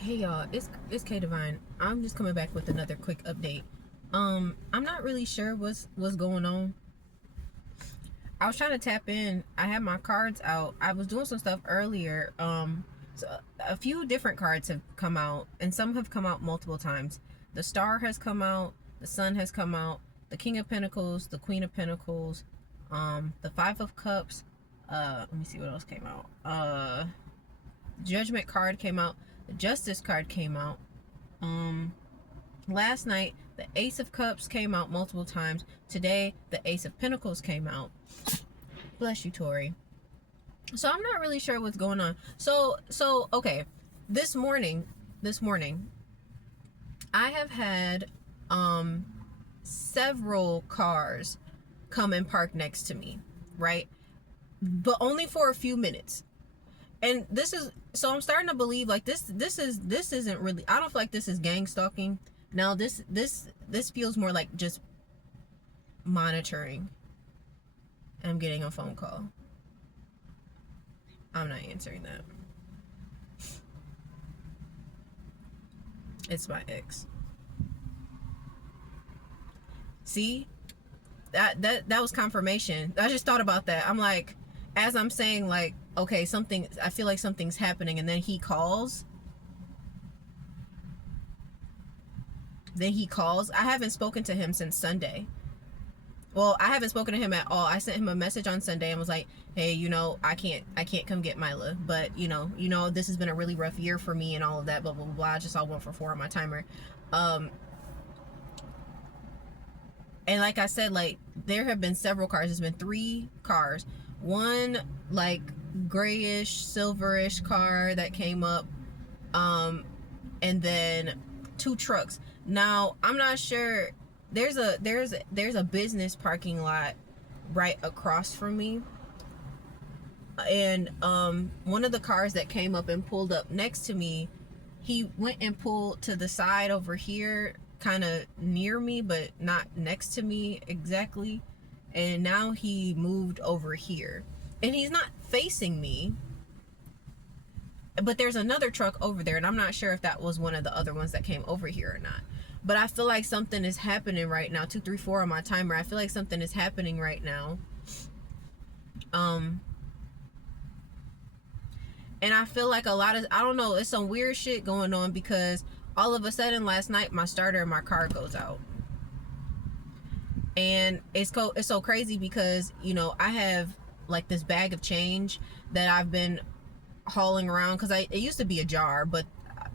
Hey y'all, it's K Divine. I'm just coming back with another quick update. I'm not really sure what's going on. I was trying to tap in. I had my cards out. I was doing some stuff earlier. So a few different cards have come out, and some have come out multiple times. The Star has come out. The Sun has come out. The King of Pentacles. The Queen of Pentacles. The Five of Cups. Let me see what else came out. Judgment card came out. The Justice card came out. Last night the Ace of Cups came out multiple times. Today the Ace of Pentacles came out. Bless you, Tori. So I'm not really sure what's going on. So okay. This morning I have had several cars come and park next to me, right? But only for a few minutes. And this is, so I'm starting to believe like this isn't really, I don't feel like this is gang stalking. Now this feels more like just monitoring. I'm getting a phone call. I'm not answering that. It's my ex. See? That was confirmation. I just thought about that. I'm like, as I'm saying, like, okay, I feel like something's happening, and then he calls. I haven't spoken to him since Sunday. Well, I haven't spoken to him at all. I sent him a message on Sunday and was like, hey, I can't come get Mila, but this has been a really rough year for me and all of that, blah blah blah. I just saw 1 for 4 on my timer. And like I said, like, there have been several cars. There's been 3 cars. One like grayish, silverish car that came up, and then 2 trucks. Now I'm not sure. There's a business parking lot right across from me, and one of the cars that came up and pulled up next to me, he went and pulled to the side over here, kind of near me but not next to me exactly, and now he moved over here and he's not facing me, but there's another truck over there, and I'm not sure if that was one of the other ones that came over here or not. But I feel like something is happening right now. 2 3 4 on my timer. I feel like something is happening right now. And I feel like I don't know, it's some weird shit going on, because all of a sudden last night my starter in my car goes out. And it's so crazy because, I have like this bag of change that I've been hauling around, because it used to be a jar, but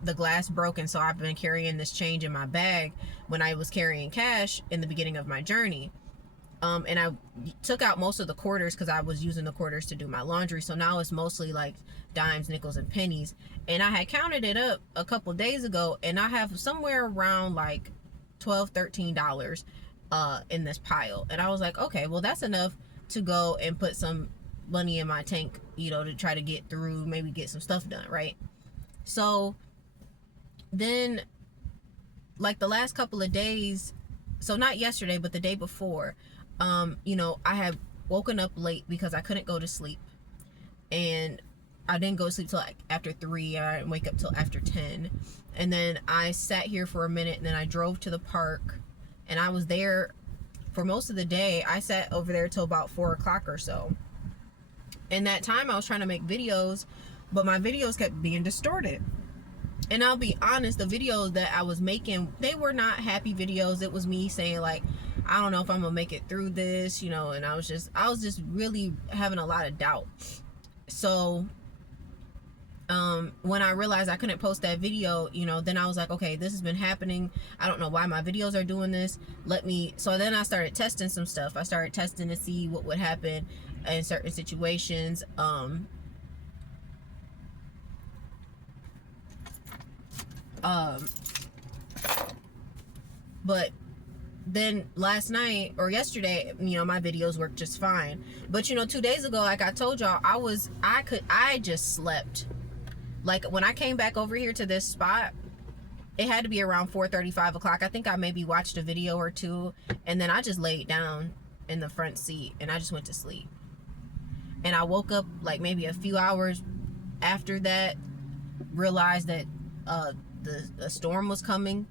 the glass broke, and so I've been carrying this change in my bag when I was carrying cash in the beginning of my journey. And I took out most of the quarters because I was using the quarters to do my laundry. So now it's mostly like dimes, nickels, and pennies. And I had counted it up a couple days ago, and I have somewhere around like $12, $13 in this pile. And I was like, okay, well, that's enough to go and put some money in my tank, to try to get through, maybe get some stuff done, right? So then, like, the last couple of days, so not yesterday but the day before, I had woken up late because I couldn't go to sleep, and I didn't go to sleep till like after 3. I didn't wake up till after 10, and then I sat here for a minute, and then I drove to the park, and I was there for most of the day. I sat over there till about 4 o'clock or so. In that time I was trying to make videos, but my videos kept being distorted. And I'll be honest, the videos that I was making, they were not happy videos. It was me saying like, I don't know if I'm gonna make it through this, and I was just really having a lot of doubt. So when I realized I couldn't post that video, then I was like, okay, this has been happening. I don't know why my videos are doing this. So then I started testing some stuff. I started testing to see what would happen in certain situations. But then last night or yesterday, my videos worked just fine. But 2 days ago, like I told y'all, I just slept. Like, when I came back over here to this spot, it had to be around 4:30, 5 o'clock. I think I maybe watched a video or 2, and then I just laid down in the front seat and I just went to sleep. And I woke up like maybe a few hours after that, realized that the storm was coming,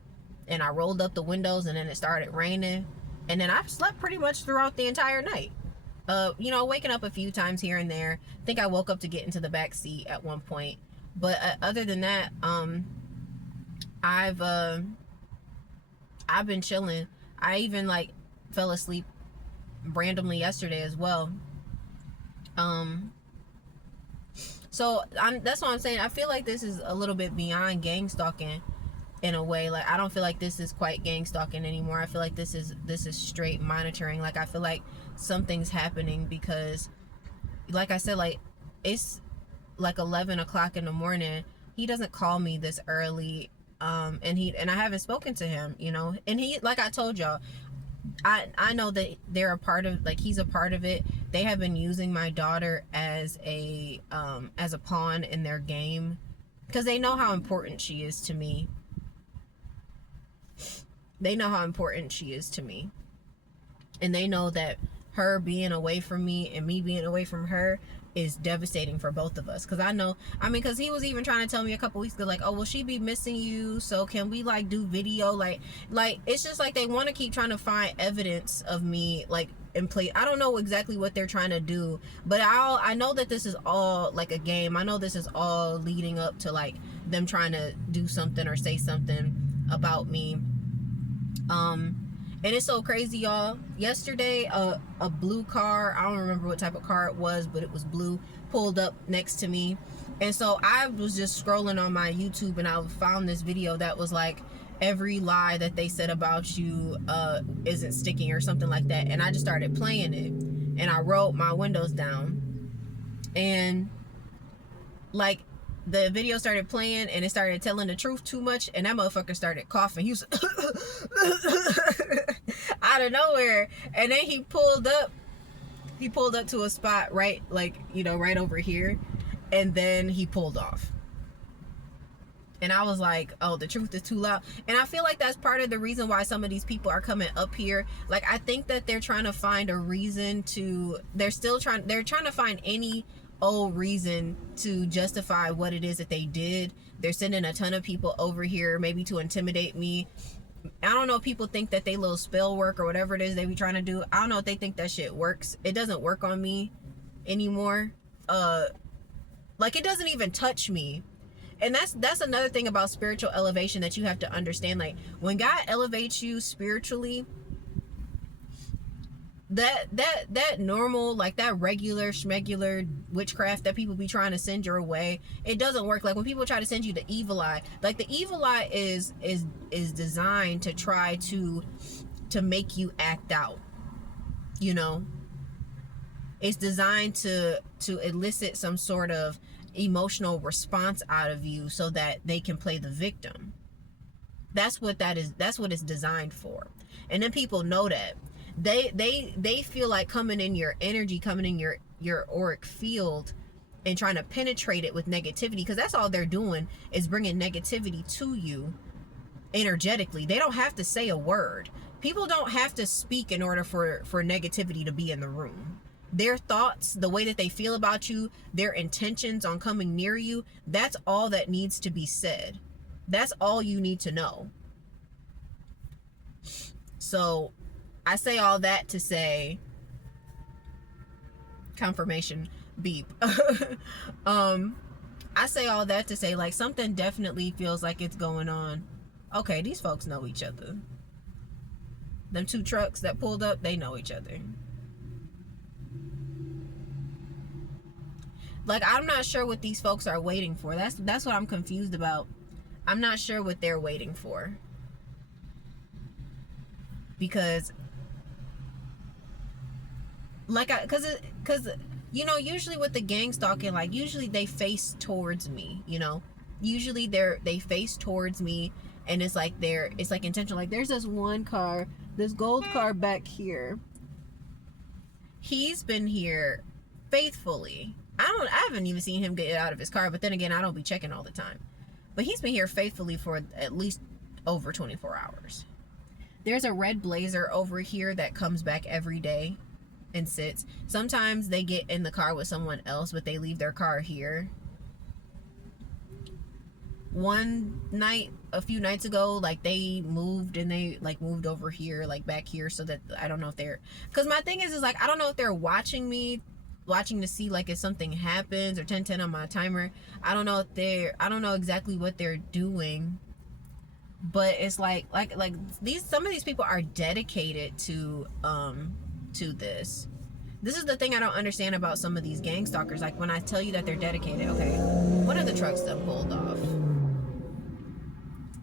and I rolled up the windows, and then it started raining, and then I slept pretty much throughout the entire night. Waking up a few times here and there. I think I woke up to get into the back seat at one point, but other than that, I've been chilling. I even like fell asleep randomly yesterday as well. That's what I'm saying. I feel like this is a little bit beyond gang stalking in a way. Like, I don't feel like this is quite gang stalking anymore. I feel like this is straight monitoring. Like, I feel like something's happening because, like I said, like, it's like 11 o'clock in the morning. He doesn't call me this early, and I haven't spoken to him, and he, like I told y'all, I know that they're a part of, like, he's a part of it. They have been using my daughter as a pawn in their game because they know how important she is to me. They know how important she is to me. And they know that her being away from me and me being away from her is devastating for both of us. Because he was even trying to tell me a couple weeks ago, like, oh, will she be missing you? So can we, like, do video? Like, it's just like they want to keep trying to find evidence of me, like, in place. I don't know exactly what they're trying to do, but I know that this is all, like, a game. I know this is all leading up to, like, them trying to do something or say something about me. And it's so crazy, y'all. Yesterday, a blue car, I don't remember what type of car it was, but it was blue, pulled up next to me. And so I was just scrolling on my YouTube, and I found this video that was like, every lie that they said about you isn't sticking or something like that. And I just started playing it, and I rolled my windows down, and like, the video started playing, and it started telling the truth too much, and that motherfucker started coughing. He was out of nowhere, and then he pulled up to a spot right, like, right over here, and then he pulled off. And I was like, oh, the truth is too loud. And I feel like that's part of the reason why some of these people are coming up here. Like, I think that they're trying to find a reason to, they're trying to find any old reason to justify what it is that they did. They're sending a ton of people over here, maybe to intimidate me. I don't know if people think that they little spell work or whatever it is they be trying to do. I don't know if they think that shit works. It doesn't work on me anymore. Like, it doesn't even touch me. And that's another thing about spiritual elevation that you have to understand. Like, when God elevates you spiritually, that normal, like, that regular schmegular witchcraft that people be trying to send your way, it doesn't work. Like, when people try to send you the evil eye, like, the evil eye is designed to try to make you act out. It's designed to elicit some sort of emotional response out of you so that they can play the victim. That's what it's designed for. And then people know that. They feel like coming in your energy, coming in your auric field, and trying to penetrate it with negativity, because that's all they're doing, is bringing negativity to you energetically. They don't have to say a word. People don't have to speak in order for negativity to be in the room. Their thoughts, the way that they feel about you, their intentions on coming near you, that's all that needs to be said. That's all you need to know. So I say all that to say, confirmation beep. I say all that to say, like, something definitely feels like it's going on. Okay, these folks know each other. Them two trucks that pulled up, they know each other. Like, I'm not sure what these folks are waiting for. That's what I'm confused about. I'm not sure what they're waiting for. Because, like, because usually with the gang stalking, like, usually they face towards me, usually they face towards me, and it's like intentional. Like, there's this one car, this gold car back here. He's been here faithfully. I haven't even seen him get out of his car, but then again, I don't be checking all the time. But he's been here faithfully for at least over 24 hours. There's a red Blazer over here that comes back every day and sits. Sometimes they get in the car with someone else, but they leave their car here. one night a few nights ago, like they moved and they like moved over here, like back here, so that I don't know if they're, because my thing is like I don't know if they're watching to see like if something happens, or 1010 on my timer. I don't know exactly what they're doing, but it's like these, some of these people are dedicated to this. This is the thing I don't understand about some of these gang stalkers. Like when I tell you that they're dedicated, okay, what are the trucks that pulled off?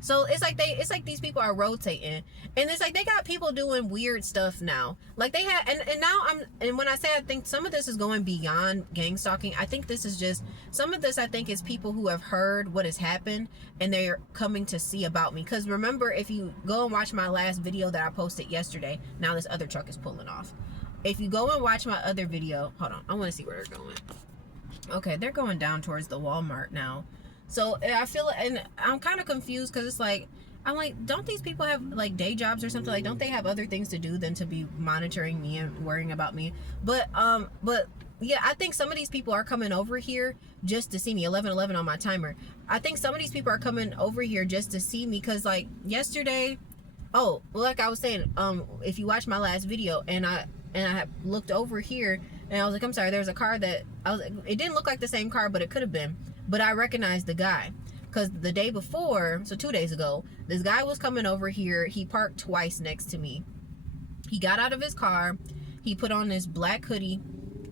So it's like these people are rotating, and it's like they got people doing weird stuff now. Like they had, and now and when I say I think some of this is going beyond gang stalking, I think this is just, some of this I think is people who have heard what has happened and they're coming to see about me. Because remember, if you go and watch my last video that I posted yesterday, now this other truck is pulling off. If you go and watch my other video, hold on, I want to see where they're going. Okay, they're going down towards the Walmart now. So I feel, and I'm kind of confused because it's like, I'm like, don't these people have like day jobs or something? Like, don't they have other things to do than to be monitoring me and worrying about me? But yeah, I think some of these people are coming over here just to see me. 11:11 on my timer. I think some of these people are coming over here just to see me because like yesterday, oh, like I was saying, if you watch my last video and I looked over here and I was like, I'm sorry, there's a car that it didn't look like the same car, but it could have been. But I recognized the guy because the day before, so 2 days ago, this guy was coming over here. He parked twice next to me. He got out of his car. He put on this black hoodie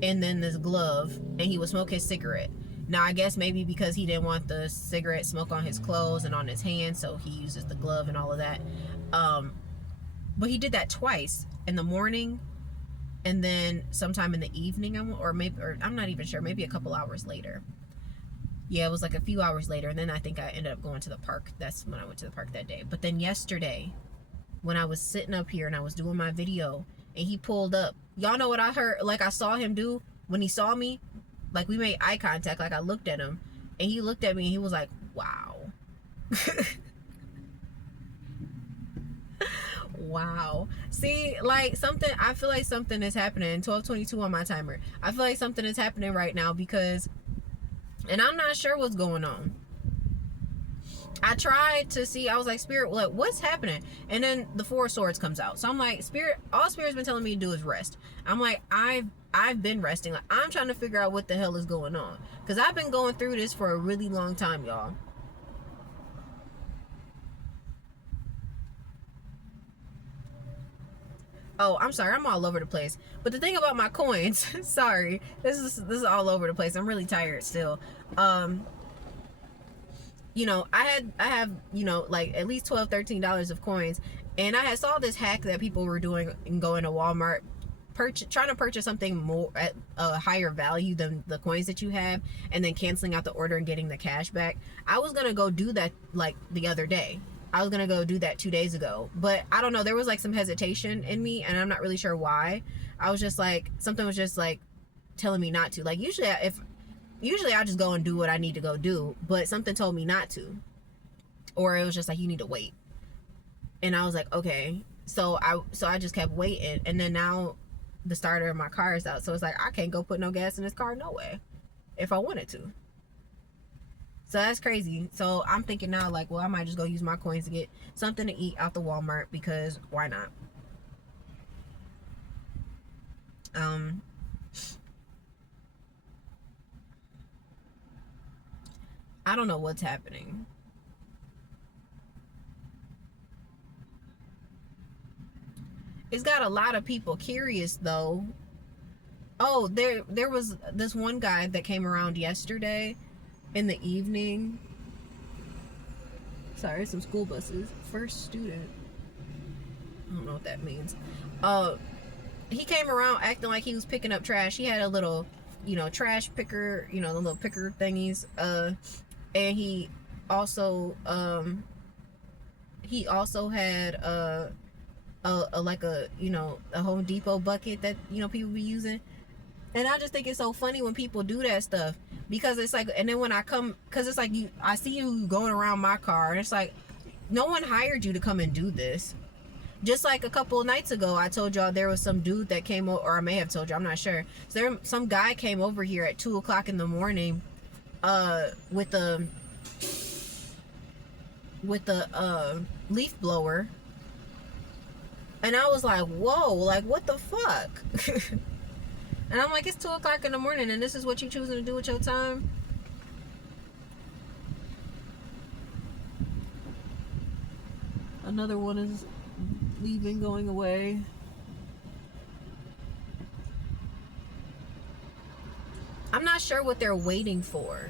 and then this glove, and he would smoke his cigarette. Now, I guess maybe because he didn't want the cigarette smoke on his clothes and on his hands, so he uses the glove and all of that. But he did that twice, in the morning and then sometime in the evening, or I'm not even sure, maybe a couple hours later. Yeah, it was like a few hours later, and then I think I ended up going to the park. That's when I went to the park that day. But then yesterday, when I was sitting up here and I was doing my video, and he pulled up, y'all know what I heard, like I saw him do when he saw me? Like we made eye contact, like I looked at him, and he looked at me and he was like, wow. Wow. See, like something, I feel like something is happening. 12:22 on my timer. I feel like something is happening right now because, and I'm not sure what's going on. I tried to see, I was like, Spirit, like, what's happening? And then the Four of Swords comes out. So I'm like, Spirit, all Spirit's been telling me to do is rest. I'm like, I've been resting. Like, I'm trying to figure out what the hell is going on. Because I've been going through this for a really long time, y'all. Oh, I'm sorry, I'm all over the place. But the thing about my coins, sorry, this is all over the place. I'm really tired still. You know, I have, you know, like at least $12-13 of coins, and I had saw this hack that people were doing and going to Walmart, trying to purchase something more at a higher value than the coins that you have, and then canceling out the order and getting the cash back. I was gonna go do that like the other day. I was gonna go do that 2 days ago, but I don't know, there was like some hesitation in me, and I'm not really sure why. I was just like, something was just like telling me not to. Like usually I just go and do what I need to go do, but something told me not to, or it was just like, you need to wait. And I was like, okay. So I just kept waiting, and then now the starter of my car is out, so it's like I can't go put no gas in this car, no way, if I wanted to. So that's crazy. So I'm thinking now, like, well, I might just go use my coins to get something to eat out the Walmart, because why not? I don't know what's happening. It's got a lot of people curious though. Oh, there was this one guy that came around yesterday in the evening. Sorry, some school buses. First student. I don't know what that means. He came around acting like he was picking up trash. He had a little, you know, trash picker, you know, the little picker thingies. And he also had like a, you know, a Home Depot bucket that, you know, people be using. And I just think it's so funny when people do that stuff, because it's like, and then when I come, because it's like, I see you going around my car, and it's like, no one hired you to come and do this. Just like a couple of nights ago, I told y'all there was some dude that came over, or I may have told you, I'm not sure. So some guy came over here at 2 o'clock in the morning with with the leaf blower, and I was like, whoa, like what the fuck? And I'm like, it's 2 o'clock in the morning and this is what you choosing to do with your time? Another one is leaving, going away. I'm not sure what they're waiting for.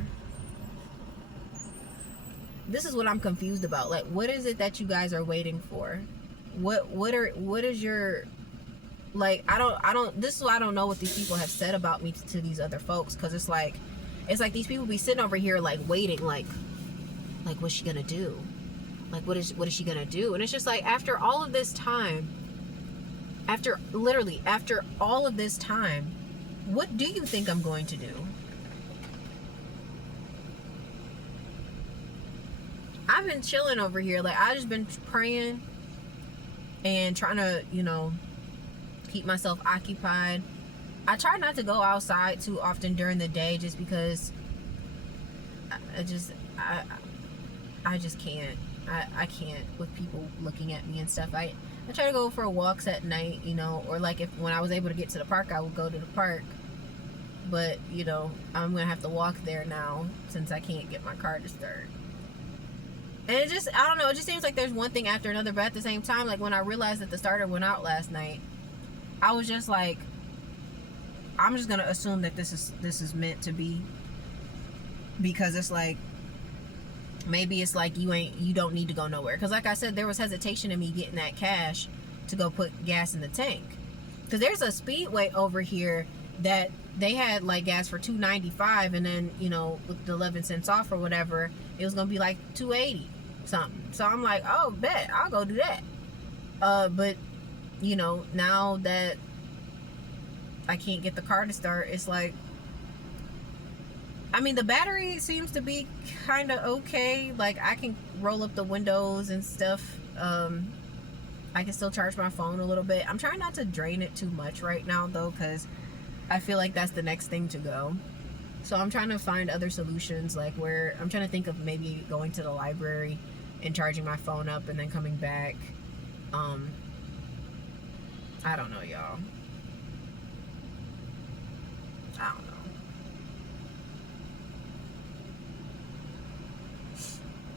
This is what I'm confused about. Like, what is it that you guys are waiting for? What is your, like, I don't this is why I don't know what these people have said about me to these other folks, because it's like these people be sitting over here like waiting, like what's she gonna do? Like, what is she gonna do? And it's just like, after all of this time, after all of this time, what do you think I'm going to do? I've been chilling over here. Like, I just been praying and trying to, keep myself occupied. I try not to go outside too often during the day, just because I just can't. I can't with people looking at me and stuff. I try to go for walks at night, or like when I was able to get to the park, I would go to the park. But, I'm going to have to walk there now since I can't get my car to start. And it just, I don't know, it just seems like there's one thing after another. But at the same time, like when I realized that the starter went out last night, I was just like, I'm just going to assume that this is meant to be. Because it's like, maybe it's like you don't need to go nowhere. Because like I said, there was hesitation in me getting that cash to go put gas in the tank. Because there's a Speedway over here that they had like gas for $2.95, and then with the 11 cents off or whatever, it was gonna be like $2.80 something. So I'm like, oh, bet I'll go do that. But now that I can't get the car to start, it's like, I mean, the battery seems to be kind of okay. Like, I can roll up the windows and stuff. I can still charge my phone a little bit. I'm trying not to drain it too much right now, though, because I feel like that's the next thing to go. So I'm trying to find other solutions, like where I'm trying to think of maybe going to the library and charging my phone up and then coming back. I don't know, y'all. I don't know.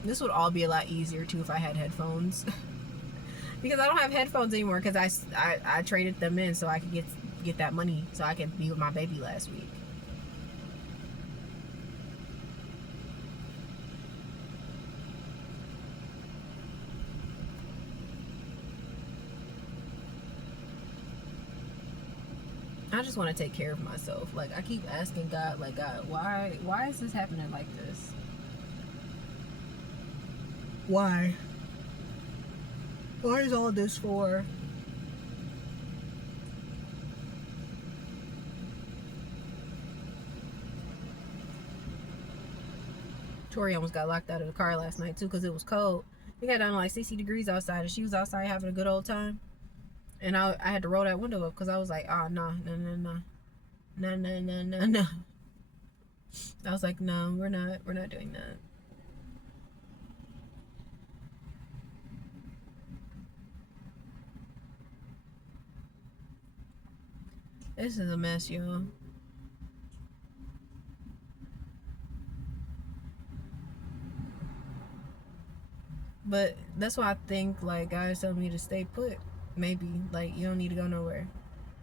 This would all be a lot easier too if I had headphones. Because I don't have headphones anymore, because I traded them in so I could get that money so I could be with my baby last week. I just want to take care of myself. Like, I keep asking God, like, God, why is this happening like this? Why? What is all this for? Tori almost got locked out of the car last night too because it was cold. It got down to like 60 degrees outside, and she was outside having a good old time. And I had to roll that window up because I was like, oh, no. I was like, no, we're not doing that. This is a mess, y'all. But that's why I think, like, guys tell me to stay put. Maybe, like, you don't need to go nowhere.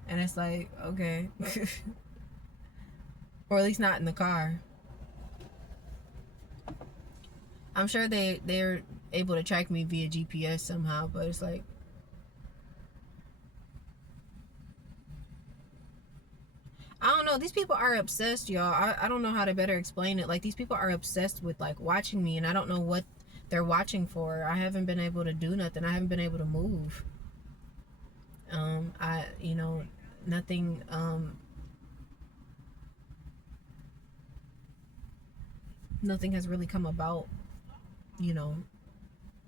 And it's like, okay. Or at least not in the car. I'm sure they're able to track me via GPS somehow, but it's like, I don't know. These people are obsessed, y'all. I don't know how to better explain it. Like, these people are obsessed with, like, watching me, and I don't know what they're watching for. I haven't been able to do nothing. I haven't been able to move. Nothing, nothing has really come about,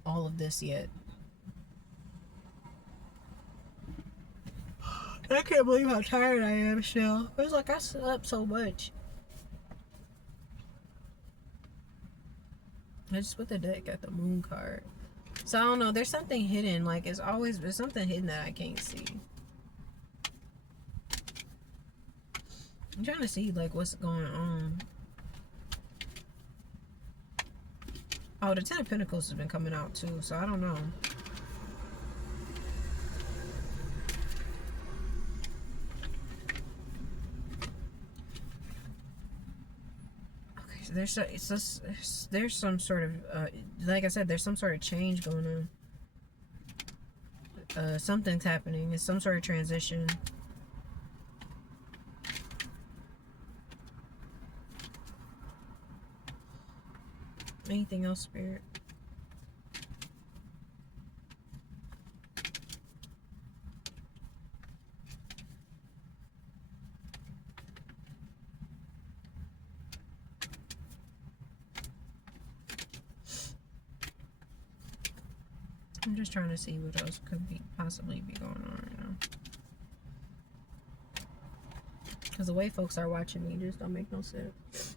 all of this yet. I can't believe how tired I am still. It's like I slept so much. I just put the deck at the moon card. So I don't know. There's something hidden. Like there's something hidden that I can't see. I'm trying to see like what's going on. Oh, the Ten of Pentacles has been coming out too, so I don't know. Okay, so there's some sort of like I said, there's some sort of change going on. Something's happening. It's some sort of transition. Anything else, Spirit? I'm just trying to see what else could possibly be going on right now. Because the way folks are watching me just don't make no sense.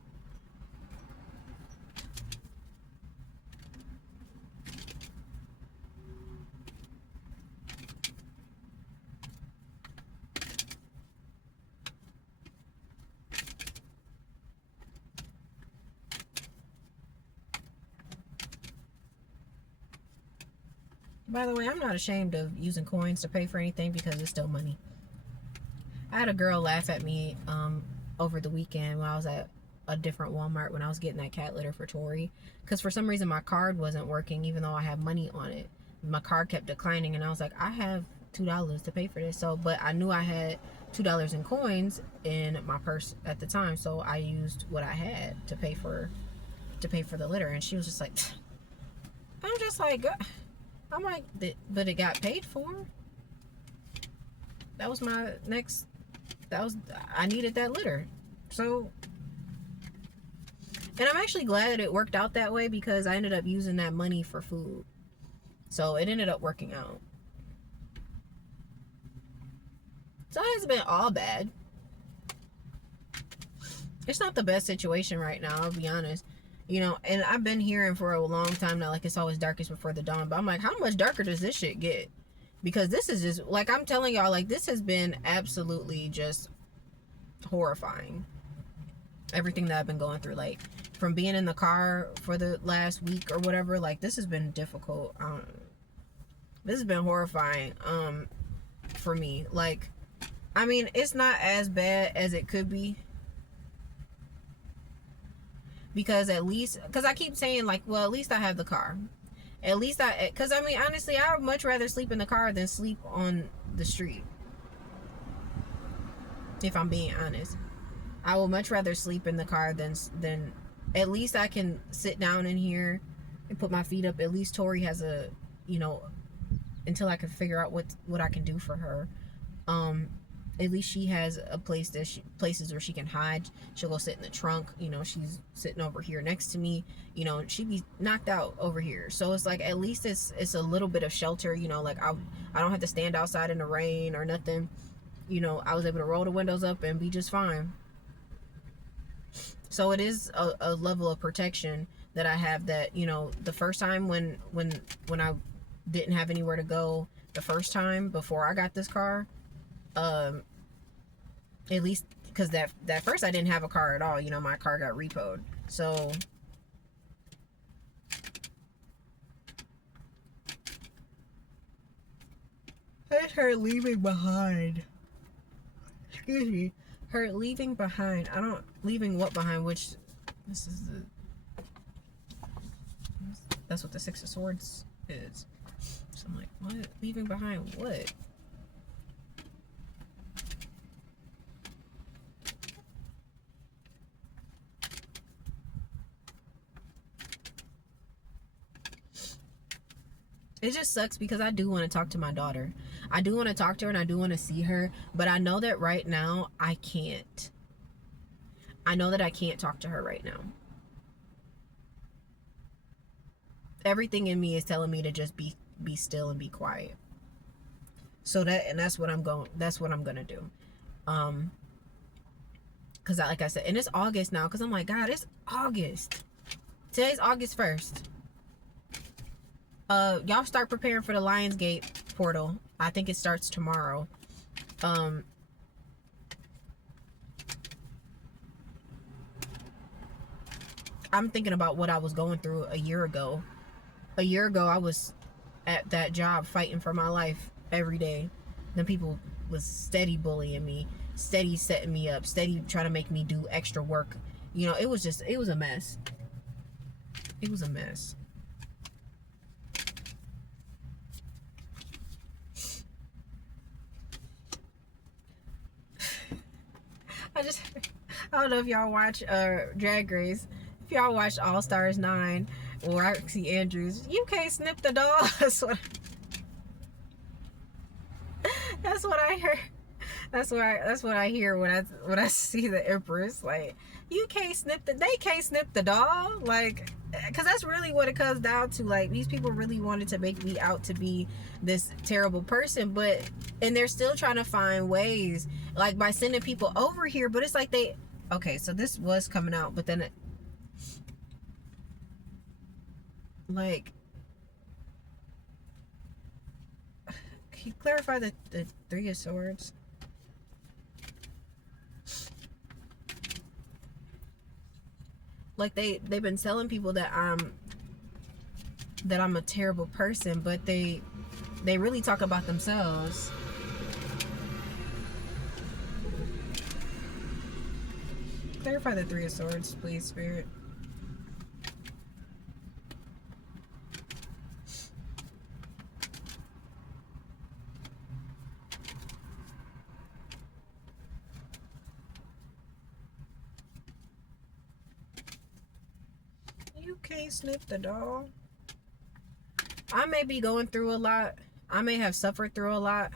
By the way, I'm not ashamed of using coins to pay for anything because it's still money. I had a girl laugh at me over the weekend when I was at a different Walmart when I was getting that cat litter for Tori. Because for some reason my card wasn't working even though I have money on it. My card kept declining and I was like, I have $2 to pay for this. So, but I knew I had $2 in coins in my purse at the time. So I used what I had to pay for the litter. And she was just like, I'm just like... I'm like, but it got paid for. That was my next, I needed that litter. So, and I'm actually glad that it worked out that way because I ended up using that money for food. So it ended up working out. So it hasn't been all bad. It's not the best situation right now, I'll be honest. You know, and I've been hearing for a long time now, like, it's always darkest before the dawn. But I'm like, how much darker does this shit get? Because this is just, like, I'm telling y'all, like, this has been absolutely just horrifying. Everything that I've been going through, like, from being in the car for the last week or whatever, like, this has been difficult. This has been horrifying, for me. Like, I mean, it's not as bad as it could be. Because at least, because I keep saying like, well, at least I have the car. At least because I mean, honestly, I would much rather sleep in the car than sleep on the street. If I'm being honest, I would much rather sleep in the car than at least I can sit down in here and put my feet up. At least Tori has a, you know, until I can figure out what I can do for her. At least she has a place places where she can hide. She'll go sit in the trunk. You know, she's sitting over here next to me. You know, she'd be knocked out over here. So it's like, at least it's a little bit of shelter. You know, like I don't have to stand outside in the rain or nothing. You know, I was able to roll the windows up and be just fine. So it is a level of protection that I have that, you know, the first time when I didn't have anywhere to go, the first time before I got this car, at least because that first I didn't have a car at all. You know, my car got repoed. So that's her leaving behind. Excuse me. Her leaving behind. Leaving what behind? Which, this is that's what the Six of Swords is. So I'm like, what? Leaving behind what? It just sucks because I do want to talk to my daughter. I do want to talk to her and I do want to see her, but I know that right now I can't. I know that I can't talk to her right now. Everything in me is telling me to just be still and be quiet. So that's what I'm going to do. Cuz like I said, and it's August now, cuz I'm like, God, it's August. Today's August 1st. Y'all start preparing for the Lionsgate portal. I think it starts tomorrow. I'm thinking about what I was going through a year ago. A year ago, I was at that job fighting for my life every day. Then people was steady bullying me, steady setting me up, steady trying to make me do extra work. You know, it was a mess. It was a mess. I don't know if y'all watch Drag Race. If y'all watch All Stars 9 or Roxy Andrews, you can't snip the doll. That's what I heard. That's what I hear when I see the Empress. Like, they can't snip the doll. Like, because that's really what it comes down to. Like, these people really wanted to make me out to be this terrible person, and they're still trying to find ways, like, by sending people over here. But it's like okay, so this was coming out, but then like, can you clarify the Three of Swords? Like, they've been telling people that I'm a terrible person, but they really talk about themselves. Clarify the Three of Swords, please, Spirit. You can't snip the doll. I may be going through a lot. I may have suffered through a lot.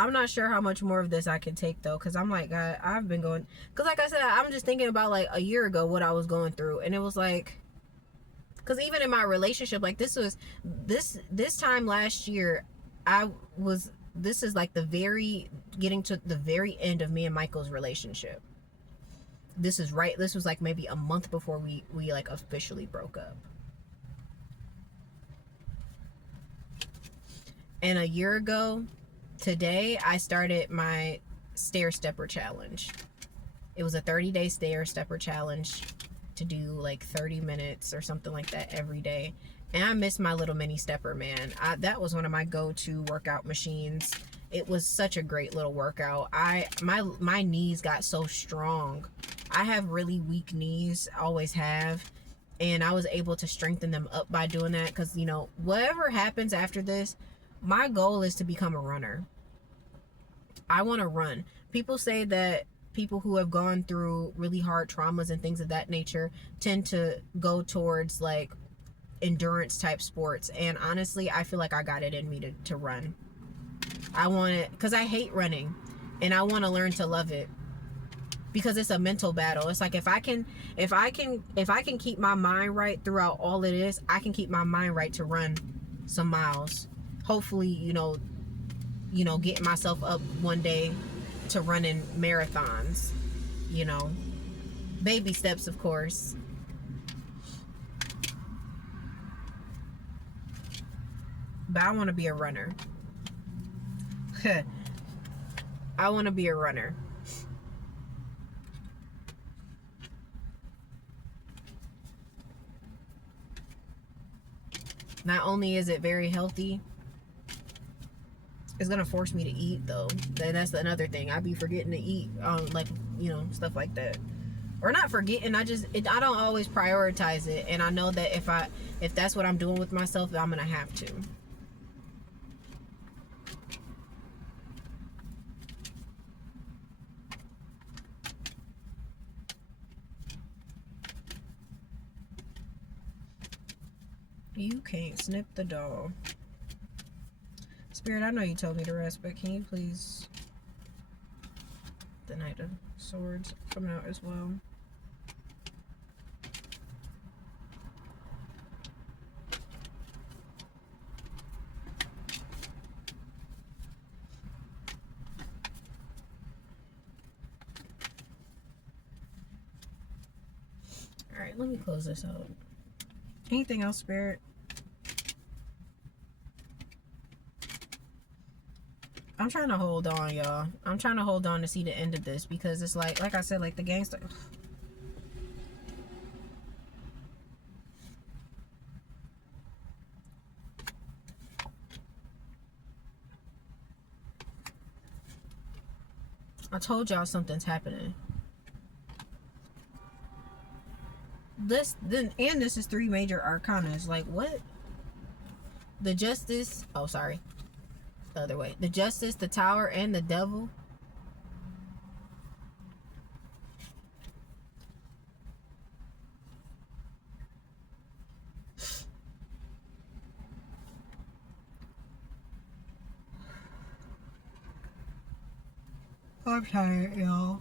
I'm not sure how much more of this I can take, though, because I'm like, God, I've been going, because like I said, I'm just thinking about like a year ago what I was going through, and it was like, because even in my relationship, like, this time last year, this is like getting to the very end of me and Michael's relationship. This was like maybe a month before we like officially broke up. And a year ago today, I started my stair stepper challenge. It was a 30-day stair stepper challenge to do like 30 minutes or something like that every day. And I miss my little mini stepper, man. That was one of my go-to workout machines. It was such a great little workout. My knees got so strong. I have really weak knees, always have. And I was able to strengthen them up by doing that, because, you know, whatever happens after this, my goal is to become a runner. I want to run. People say that people who have gone through really hard traumas and things of that nature tend to go towards like endurance type sports. And honestly, I feel like I got it in me to run. I want it because I hate running, and I want to learn to love it, because it's a mental battle. It's like, if I can keep my mind right throughout all of this, I can keep my mind right to run some miles. Hopefully, you know, getting myself up one day to running marathons, you know, baby steps, of course. But I want to be a runner. I want to be a runner. Not only is it very healthy, it's gonna force me to eat, though. That's another thing. I be forgetting to eat, like, you know, stuff like that. Or not forgetting, I don't always prioritize it. And I know that if that's what I'm doing with myself, I'm gonna have to. You can't snip the doll. Spirit, I know you told me to rest, but can you please... The Knight of Swords coming out as well. All right, let me close this out. Anything else, Spirit? I'm trying to hold on, y'all. I'm trying to hold on to see the end of this, because it's like I said, like the gangster. I told y'all something's happening. This is 3 major arcanas. Like, what? The Justice. Oh, sorry. The other way. The Justice, the Tower, and the Devil. I'm tired, y'all.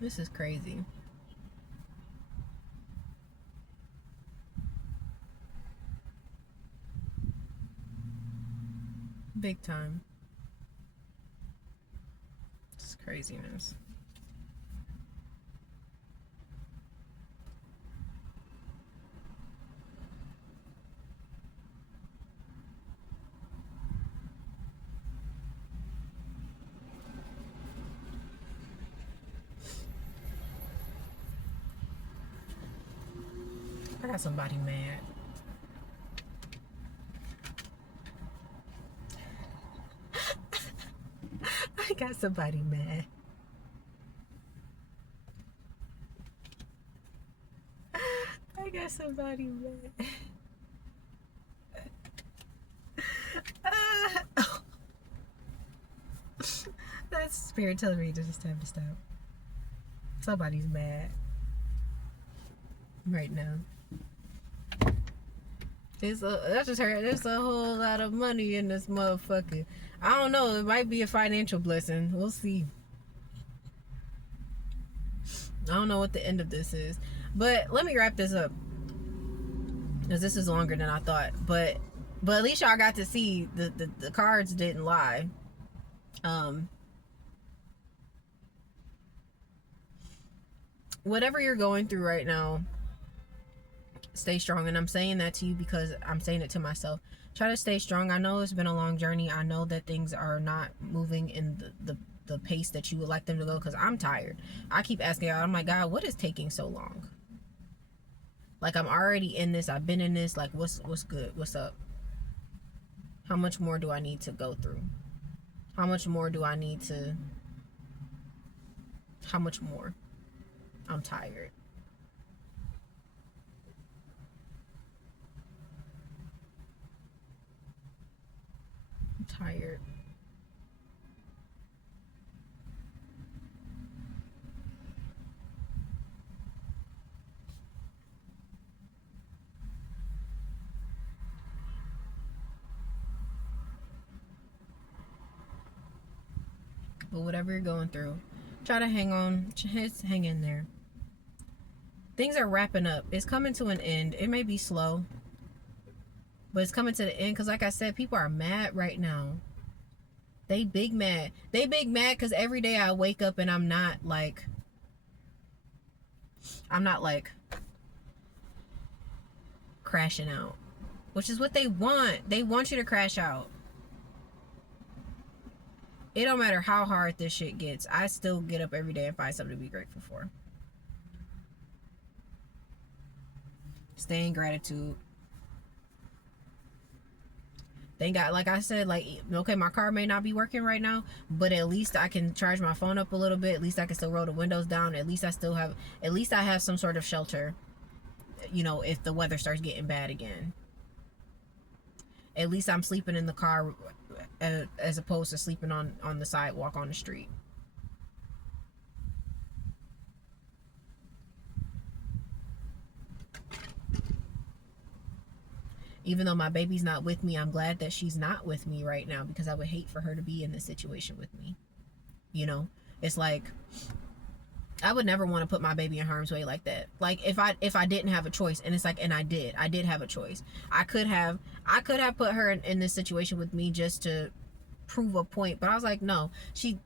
This is crazy. Big time. It's craziness. I got somebody mad. I got somebody mad. I got somebody mad. That's Spirit telling me this is time to stop. Somebody's mad right now. That's just her. There's a whole lot of money in this motherfucker. I don't know. It might be a financial blessing. We'll see. I don't know what the end of this is. But let me wrap this up, because this is longer than I thought. But at least y'all got to see the cards didn't lie. Whatever you're going through right now, stay strong. And I'm saying that to you because I'm saying it to myself. Try to stay strong. I know it's been a long journey. I know that things are not moving in the pace that you would like them to go, because I'm tired. I keep asking God, I'm like, God, what is taking so long? Like, I'm already in this. I've been in this. Like, what's good? What's up? How much more do I need to go through? How much more do I need to... How much more? I'm tired. I'm tired. But whatever you're going through, try to hang on. Just hang in there. Things are wrapping up. It's coming to an end. It may be slow, but it's coming to the end, because like I said, people are mad right now. They big mad. They big mad because every day I wake up and I'm not like crashing out, which is what they want. They want you to crash out. It don't matter how hard this shit gets. I still get up every day and find something to be grateful for. Stay in gratitude. Thank God, like I said, like, okay, my car may not be working right now, but at least I can charge my phone up a little bit. At least I can still roll the windows down. At least I have some sort of shelter, you know, if the weather starts getting bad again. At least I'm sleeping in the car as opposed to sleeping on the sidewalk on the street. Even though my baby's not with me, I'm glad that she's not with me right now, because I would hate for her to be in this situation with me. You know, it's like I would never want to put my baby in harm's way like that. Like if I didn't have a choice, and it's like, and I did have a choice. I could have put her in this situation with me just to prove a point, but I was like, no, she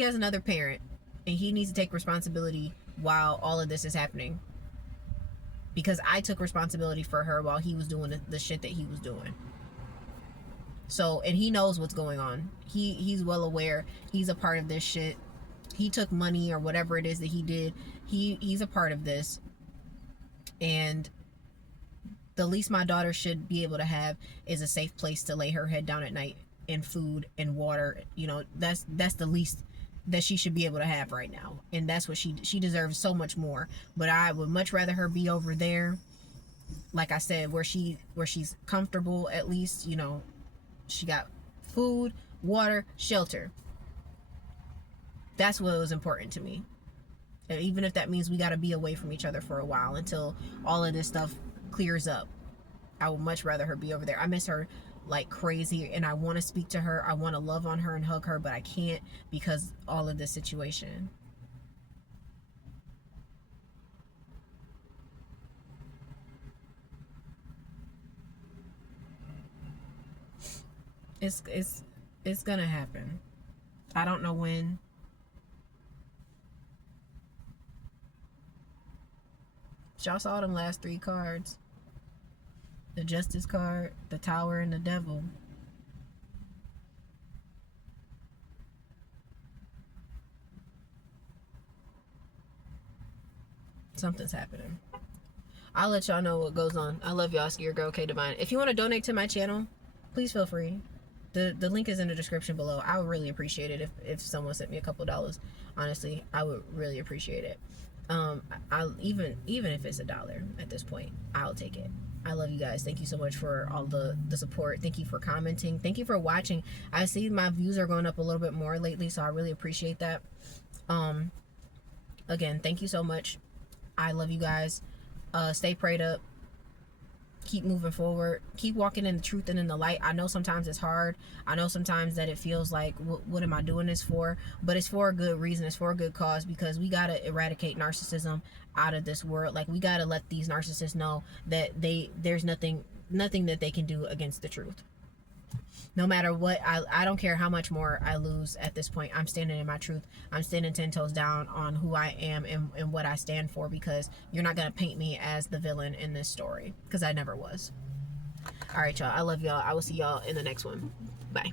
has another parent, and he needs to take responsibility while all of this is happening, because I took responsibility for her while he was doing the shit that he was doing. So, and he knows what's going on. He's well aware. He's a part of this shit. He took money or whatever it is that he did. He's a part of this. And the least my daughter should be able to have is a safe place to lay her head down at night, and food and water. You know, that's the least that she should be able to have right now. And that's what she deserves so much more. But I would much rather her be over there, like I said, where she's comfortable. At least, you know, she got food, water, shelter. That's what was important to me. And even if that means we got to be away from each other for a while until all of this stuff clears up, I would much rather her be over there. I miss her like crazy, and I want to speak to her. I want to love on her and hug her, but I can't because all of this situation. It's gonna happen. I don't know when. Y'all saw them last three cards. The Justice card, the Tower, and the Devil. Something's happening. I'll let y'all know what goes on. I love y'all. Your girl K Divine. If you want to donate to my channel, please feel free. The link is in the description below. I would really appreciate it if someone sent me a couple dollars. Honestly, I would really appreciate it. I'll even if it's $1 at this point, I'll take it. I love you guys. Thank you so much for all the support. Thank you for commenting. Thank you for watching. I see my views are going up a little bit more lately, so I really appreciate that. Again, thank you so much. I love you guys. Stay prayed up. Keep moving forward. Keep walking in the truth and in the light. I know sometimes it's hard. I know sometimes that it feels like, what am I doing this for? But it's for a good reason. It's for a good cause, because we got to eradicate narcissism out of this world. Like, we got to let these narcissists know that there's nothing that they can do against the truth. No matter what, I don't care how much more I lose at this point. I'm standing in my truth. I'm standing 10 toes down on who I am and what I stand for, because you're not going to paint me as the villain in this story, because I never was. All right, y'all. I love y'all. I will see y'all in the next one. Bye.